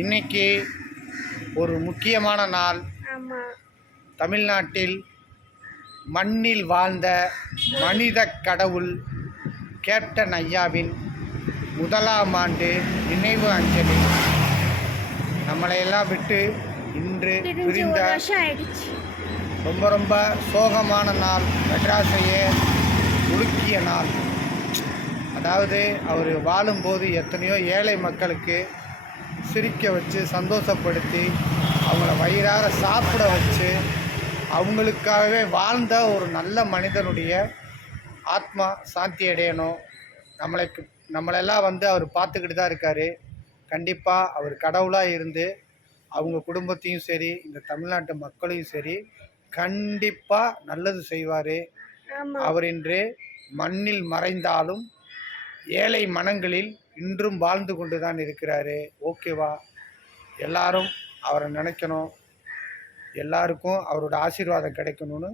இன்னைக்கு ஒரு முக்கியமான நாள். தமிழ்நாட்டில் மண்ணில் வாழ்ந்த மனித கடவுள் கேப்டன் ஐயாவின் முதலாம் ஆண்டு நினைவு அஞ்சலி. நம்மளையெல்லாம் விட்டு இன்று பிரிந்த ரொம்ப ரொம்ப சோகமான நாள் மெட்ராஸையே உலுக்கிய நாள். அதாவது அவர் வாழும்போது எத்தனையோ ஏழை மக்களுக்கு சிரிக்க வச்சு சந்தோஷப்படுத்தி அவங்கள வயிறார சாப்பிட வச்சு அவங்களுக்காகவே வாழ்ந்த ஒரு நல்ல மனிதனுடைய ஆத்மா சாந்தி அடையணும். நம்மளுக்கு நம்மளெல்லாம் வந்து அவர் பார்த்துக்கிட்டு தான் இருக்கார். கண்டிப்பாக அவர் கடவுளாக இருந்து அவங்க குடும்பத்தையும் சரி இந்த தமிழ்நாட்டு மக்களையும் சரி கண்டிப்பாக நல்லது செய்வார். அவர் இன்று மண்ணில் மறைந்தாலும் ஏழை மனங்களில் இன்றும் வாழ்ந்து கொண்டு தான் இருக்கிறாரு. ஓகேவா? எல்லாரும் அவரை நினைக்கணும். எல்லாருக்கும் அவரோட ஆசீர்வாதம் கிடைக்கணும்னு